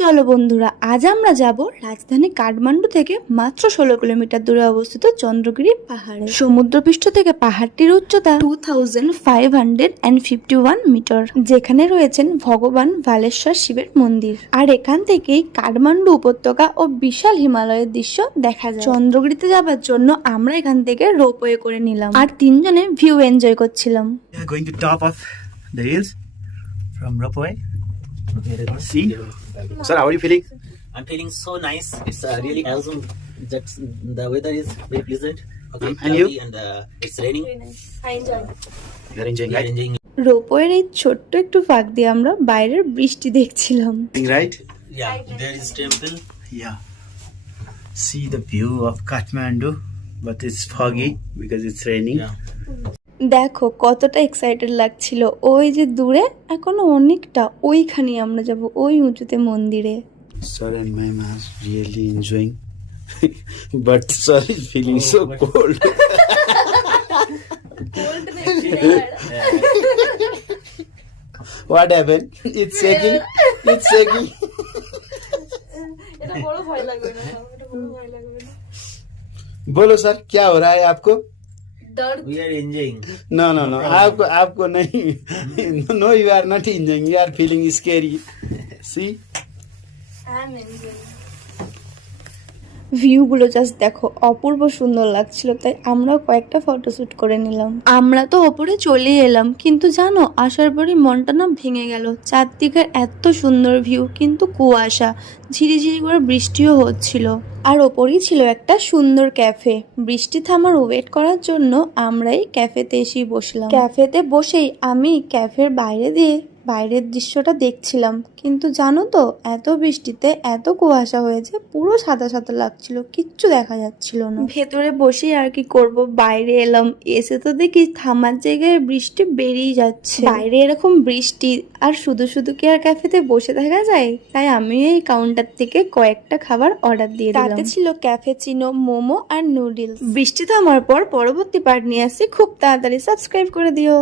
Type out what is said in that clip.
চলো বন্ধুরা, আজ আমরা যাব রাজধানী কাঠমান্ডু থেকে মাত্র 16 কিলোমিটার দূরে অবস্থিত চন্দ্রগিরি পাহাড়ে। সমুদ্রপৃষ্ঠ থেকে পাহাড়টির উচ্চতা 2551 মিটার, যেখানে রয়েছেন ভগবান ভালেশ্বর শিবের মন্দির। আর এখান থেকেই কাঠমান্ডু উপত্যকা ও বিশাল হিমালয়ের দৃশ্য দেখা যায়। চন্দ্রগিরিতে যাবার জন্য আমরা এখান থেকে রোপওয়ে করে নিলাম আর তিনজনে ভিউ এনজয় করছিলাম। Going to top of the hills from Ropeway. See, sir, how are you feeling? I'm feeling so nice. It's really awesome. That's, the weather is very pleasant. Okay, And you? And it's raining. You are enjoying, We are right? enjoying. রোপওয়ের এই ছোট্ট একটু ফাঁক দিয়ে আমরা বাইরের বৃষ্টি দেখছিলাম। Right? Yeah, there is temple. Yeah. See the view of Kathmandu, but it's foggy because it's raining. Yeah. দেখো কতটা এক্সাইটেড লাগছিল। ওই যে দূরে এখনো অনেকটা, ওইখানে আমরা যাব, ওই উঁচুতে মন্দিরে। Sir and ma'am are really enjoying, but sir is feeling so cold. What happened? It's shaking. It's shaking. बोलो सर, क्या हो रहा है आपको? We are enjoying. No, आपको नहीं. No, you are not enjoying. You are feeling scary. See? ভিউগুলো just দেখো, অপূর্ব সুন্দর লাগছিল, তাই আমরাও কয়েকটা ফটোশুট করে নিলাম। আমরা তো ওপরে চলে এলাম, কিন্তু জানো আসার পরই মনটা না ভেঙে গেল। চারদিকের এত সুন্দর ভিউ, কিন্তু কুয়াশা, ঝিরিঝিরি করে বৃষ্টিও হচ্ছিল। আর ওপরেই ছিল একটা সুন্দর ক্যাফে। বৃষ্টি থামার ওয়েট করার জন্য আমরাই ক্যাফেতে এসে বসলাম। ক্যাফেতে বসেই আমি ক্যাফের বাইরে দিয়ে বাইরের দৃশ্যটা দেখছিলাম, কিন্তু জানো তো এত বৃষ্টিতে এত কুয়াশা হয়েছে, পুরো সাদা সাদা লাগছিল, কিচ্ছু দেখা যাচ্ছিল না। ভেতরে বসে আর কি করব, বাইরে এলাম, এসে তো দেখি থামার জায়গায় বৃষ্টি বেরিয়ে যাচ্ছে। বাইরে এরকম বৃষ্টি আর শুধু শুধু কি আর ক্যাফেতে বসে থাকা যায়? তাই আমি এই কাউন্টার থেকে কয়েকটা খাবার অর্ডার দিয়ে দিলাম। তাতে ছিল ক্যাফেচিনো, মোমো আর নুডলস। বৃষ্টি থামার পর পরবর্তী পার্ট নিয়ে আসছি খুব তাড়াতাড়ি। সাবস্ক্রাইব করে দিও।